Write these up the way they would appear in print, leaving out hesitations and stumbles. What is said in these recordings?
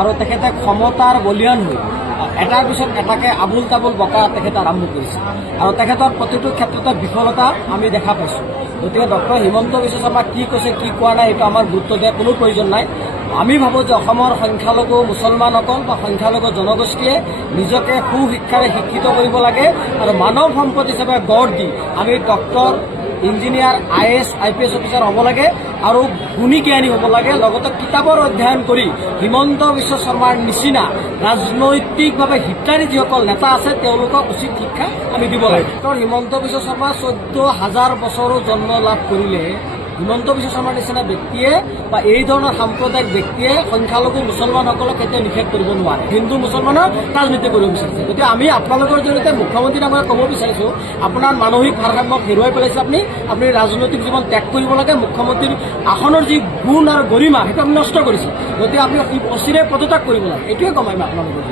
আৰু তেখেতে ক্ষমতাৰ বলিয়ান হৈ এটাৰ পিছত এটাকে আবুল তাবুল বকা তেখেতে আৰম্ভ কৰিছে আৰু তেখেতৰ প্ৰতিটো ক্ষেত্ৰতে বিফলতা আমি দেখা পাইছোঁ। গতিকে ডক্টৰ হিমন্ত বিশ্ব শৰ্মা কি কৈছে কি কোৱা নাই এইটো আমাৰ গুৰুত্ব দিয়াৰ কোনো প্ৰয়োজন নাই। আমি ভাবোঁ যে অসমৰ সংখ্যালঘু মুছলমানসকল বা সংখ্যালঘু জনগোষ্ঠীয়ে নিজকে সুশিক্ষাৰে শিক্ষিত কৰিব লাগে আৰু মানৱ সম্পদ হিচাপে গঢ় দি আমি doctor engineer IAS IPS officer হ'ব লাগে আৰু গুণী জ্ঞানী হ'ব লাগে। লগতে কিতাপৰ অধ্যয়ন কৰি হিমন্ত বিশ্ব শৰ্মাৰ নিচিনা ৰাজনৈতিকভাৱে হিতাৰী যিসকল নেতা আছে তেওঁলোকক উচিত শিক্ষা আমি দিব লাগে। হিমন্ত বিশ্ব শৰ্মা 14,000 বছৰো জন্ম লাভ কৰিলে হিমন্ত বিশ্ব শৰ্মাৰ নিচিনা ব্যক্তিয়ে বা এই ধৰণৰ সাম্প্ৰদায়িক ব্যক্তিয়ে সংখ্যালঘু মুছলমানসকলক কেতিয়াও নিষেধ কৰিব নোৱাৰে। হিন্দু মুছলমানৰ ৰাজনীতি কৰিব বিচাৰিছে। গতিকে আমি আপোনালোকৰ জৰিয়তে মুখ্যমন্ত্ৰী ডাঙৰীয়াক ক'ব বিচাৰিছোঁ, আপোনাৰ মানসিক ভাৰসাম্য হেৰুৱাই পেলাইছে। আপুনি ৰাজনৈতিক জীৱন ত্যাগ কৰিব লাগে। মুখ্যমন্ত্ৰীৰ আসনৰ যি গুণ আৰু গৰিমা সেইটো আপুনি নষ্ট কৰিছে। গতিকে আপুনি অচিৰে পদত্যাগ কৰিব লাগে। এইটোৱে কম আমি আপোনালোকৰ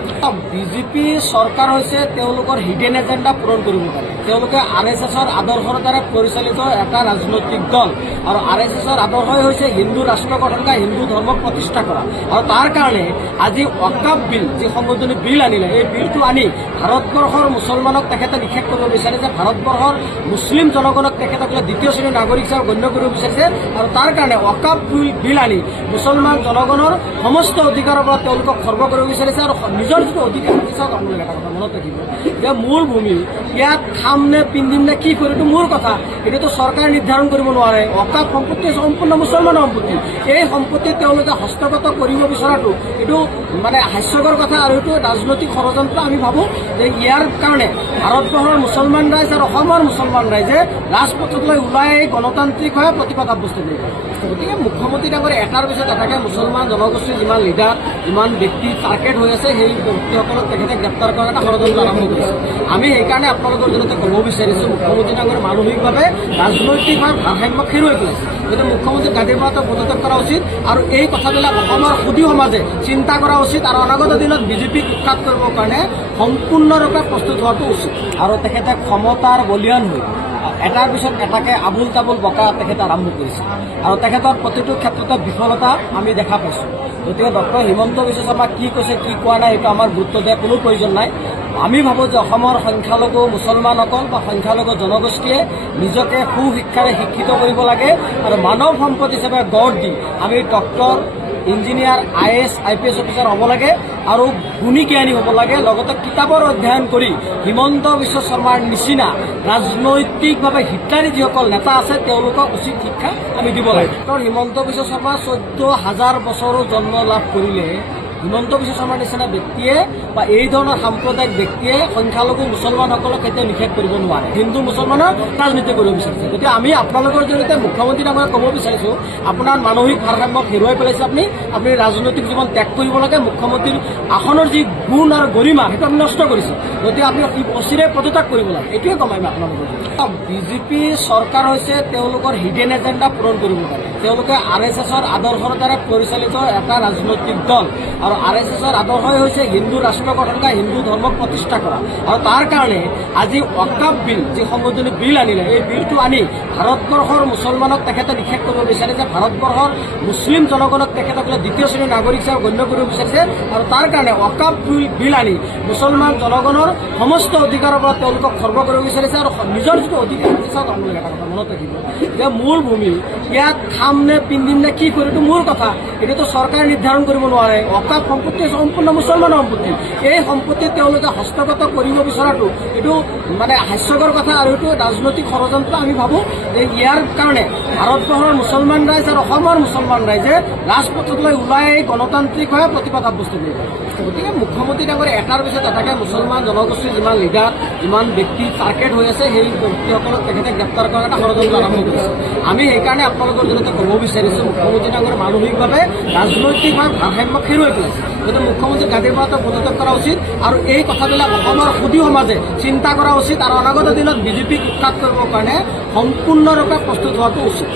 বিজেপি চৰকাৰ হৈছে তেওঁলোকৰ হিডেন এজেণ্ডা পূৰণ কৰিব পাৰে। তেওঁলোকে RSSৰ আদৰ্শৰ দ্বাৰা পৰিচালিত এটা ৰাজনৈতিক দল আৰু RSSৰ আদৰ্শই হৈছে হিন্দু ৰাষ্ট্ৰ গঠন কৰা, হিন্দু ধৰ্মক প্ৰতিষ্ঠা কৰা। আৰু তাৰ কাৰণে আজি ৱাকাফ বিল যি সংশোধনী বিল আনিলে, এই বিলটো আনি ভাৰতবৰ্ষৰ মুছলমানক তেখেতে নিষেধ কৰিব বিচাৰিছে। ভাৰতবৰ্ষৰ মুছলিম জনগণক তেখেতসকলে দ্বিতীয় শ্ৰেণীৰ নাগৰিক হিচাপে গণ্য কৰিব বিচাৰিছে আৰু তাৰ কাৰণে ৱাকাফ বিল আনি মুছলমান জনগণৰ সমস্ত অধিকাৰৰ পৰা তেওঁলোকক খৰ্ব কৰিব বিচাৰিছে আৰু নিজৰ যিটো অধিকাৰ চাওক আপোনালোকে এটা কথা মনত ৰাখিব যে মোৰ ভূমি ইয়াত খাম নে পিন্ধিম নে কি কৰিম এইটো মোৰ কথা, এইটোতো চৰকাৰে নিৰ্ধাৰণ কৰিব নোৱাৰে। ৱাকাফ সম্পত্তি সম্পূৰ্ণ মুছলমানৰ সম্পত্তি। এই সম্পত্তি তেওঁলোকে হস্তগত কৰিব বিচৰাটো এইটো মানে হাস্যকৰ কথা আৰু এইটো ৰাজনৈতিক ষড়যন্ত্ৰ। আমি ভাবোঁ যে ইয়াৰ কাৰণে ভাৰতবৰ্ষৰ মুছলমান ৰাইজ আৰু অসমৰ মুছলমান ৰাইজে ৰাজপথলৈ ওলাই গণতান্ত্ৰিকভাৱে প্ৰতিবাদ সাব্যস্ত কৰিব। গতিকে মুখ্যমন্ত্ৰী ডাঙৰীয়া এটাৰ পিছত এটাকে মুছলমান জনগোষ্ঠীৰ যিমান লিডাৰ যিমান ব্যক্তি টাৰ্গেট হৈ আছে সেই ব্যক্তিসকলক তেখেতে গ্ৰেপ্তাৰ কৰাৰ এটা ষড়যন্ত্ৰ আৰম্ভ কৰিছে। আমি সেইকাৰণে আপোনালোকৰ জৰিয়তে ক'ব বিচাৰিছোঁ মুখ্যমন্ত্ৰী ডাঙৰীয়া মানসিকভাৱে ৰাজনৈতিকভাৱে ভাৰসাম্য হেৰুৱাই পেলাইছে। গতিকে মুখ্যমন্ত্ৰী গাদীৰ পৰা পদত্যাগ কৰা উচিত আৰু এই কথাবিলাক অসমৰ সুদী সমাজে চিন্তা কৰা উচিত আৰু অনাগত দিনত বিজেপিক উৎখাত কৰিবৰ কাৰণে সম্পূৰ্ণৰূপে প্ৰস্তুত হোৱাটো উচিত। আৰু তেখেতে ক্ষমতাৰ বলিয়ান হৈ এটাৰ পিছত এটাকে আবুল তাবুল বকা তেখেতে আৰম্ভ কৰিছে আৰু তেখেতৰ প্ৰতিটো ক্ষেত্ৰতে বিফলতা আমি দেখা পাইছোঁ। গতিকে ডক্টৰ হিমন্ত বিশ্ব শৰ্মা কি কৈছে কি কোৱা নাই এইটো আমাৰ গুৰুত্ব দিয়াৰ কোনো প্ৰয়োজন নাই। আমি ভাবোঁ যে অসমৰ সংখ্যালঘু মুছলমানসকল বা সংখ্যালঘু জনগোষ্ঠীয়ে নিজকে সুশিক্ষাৰে শিক্ষিত কৰিব লাগে আৰু মানৱ সম্পদ হিচাপে গঢ় দি আমি doctor engineer IAS IPS officer হ'ব লাগে আৰু গুণী জ্ঞানী হ'ব লাগে। লগতে কিতাপৰ অধ্যয়ন কৰি হিমন্ত বিশ্ব শৰ্মাৰ নিচিনা ৰাজনৈতিকভাৱে হিতাৰী যিসকল নেতা আছে তেওঁলোকক উচিত শিক্ষা আমি দিব লাগে। হিমন্ত বিশ্ব শৰ্মা 14,000 বছৰো জন্ম লাভ কৰিলে হিমন্ত বিশ্ব শৰ্মাৰ নিচিনা ব্যক্তিয়ে বা এই ধৰণৰ সাম্প্ৰদায়িক ব্যক্তিয়ে সংখ্যালঘু মুছলমানসকলক কেতিয়াও নিষেধ কৰিব নোৱাৰে। হিন্দু মুছলমানৰ ৰাজনীতি কৰিব বিচাৰিছে। গতিকে আমি আপোনালোকৰ জৰিয়তে মুখ্যমন্ত্ৰী ডাঙৰীয়াক ক'ব বিচাৰিছোঁ, আপোনাৰ মানসিক ভাৰসাম্য হেৰুৱাই পেলাইছে। আপুনি ৰাজনৈতিক জীৱন ত্যাগ কৰিব লাগে। মুখ্যমন্ত্ৰীৰ আসনৰ যি গুণ আৰু গৰিমা সেইটো আপুনি নষ্ট কৰিছে। গতিকে আপুনি অচিৰে পদত্যাগ কৰিব লাগে। এইটোৱে কম আমি আপোনালোকৰ বিজেপি চৰকাৰ হৈছে তেওঁলোকৰ হিডেন এজেণ্ডা পূৰণ কৰিব পাৰে। তেওঁলোকে RSSৰ আদৰ্শৰ দ্বাৰা পৰিচালিত এটা ৰাজনৈতিক দল আৰু RSSৰ আদৰ্শই হৈছে হিন্দু ৰাষ্ট্ৰ গঠন কৰা, হিন্দু ধৰ্মক প্ৰতিষ্ঠা কৰা। আৰু তাৰ কাৰণে আজি ৱাকাফ বিল যি সংশোধনী বিল আনিলে, এই বিলটো আনি ভাৰতবৰ্ষৰ মুছলমানক তেখেতে নিষেধ কৰিব বিচাৰিছে। ভাৰতবৰ্ষৰ মুছলিম জনগণক তেখেতসকলে দ্বিতীয় শ্ৰেণীৰ নাগৰিক হিচাপে গণ্য কৰিব বিচাৰিছে আৰু তাৰ কাৰণে ৱাকাফ বিল আনি মুছলমান জনগণৰ সমস্ত অধিকাৰৰ পৰা তেওঁলোকক খৰ্ব কৰিব বিচাৰিছে আৰু নিজৰ যিটো অধিকাৰ চাওক আপোনালোকে এটা কথা মনত ৰাখিব যে মোৰ ভূমি ইয়াত খাম নে পিন্ধিম নে কি কৰিম এইটো মোৰ কথা, এইটোতো চৰকাৰে নিৰ্ধাৰণ কৰিব নোৱাৰে। ৱাকাফ সম্পত্তি সম্পূৰ্ণ মুছলমানৰ সম্পত্তি। এই সম্পত্তি তেওঁলোকে হস্তগত কৰিব বিচৰাটো এইটো মানে হাস্যকৰ কথা আৰু এইটো ৰাজনৈতিক ষড়যন্ত্ৰ। আমি ভাবোঁ যে ইয়াৰ কাৰণে ভাৰতবৰ্ষৰ মুছলমান ৰাইজ আৰু অসমৰ মুছলমান ৰাইজে ৰাজপথলৈ ওলাই গণতান্ত্ৰিকভাৱে প্ৰতিবাদ সাব্যস্ত কৰিব। গতিকে মুখ্যমন্ত্ৰী ডাঙৰীয়া এটাৰ পিছত এটাকে মুছলমান জনগোষ্ঠীৰ যিমান লিডাৰ যিমান ব্যক্তি টাৰ্গেট হৈ আছে সেই ব্যক্তিসকলক তেখেতে গ্ৰেপ্তাৰ কৰাৰ এটা ষড়যন্ত্ৰ আৰম্ভ কৰিছে। আমি সেইকাৰণে আপোনালোকৰ জৰিয়তে ক'ব বিচাৰিছোঁ মুখ্যমন্ত্ৰী ডাঙৰীয়া মানসিকভাৱে ৰাজনৈতিকভাৱে ভাৰসাম্য হেৰুৱাই পেলাইছে। গতিকে মুখ্যমন্ত্ৰী গাদীৰ পৰা পদত্যাগ কৰা উচিত আৰু এই কথাবিলাক অসমৰ সুদী সমাজে চিন্তা কৰা উচিত আৰু অনাগত দিনত বিজেপিক উৎখাত কৰিবৰ কাৰণে সম্পূৰ্ণৰূপে প্ৰস্তুত হোৱাটো উচিত।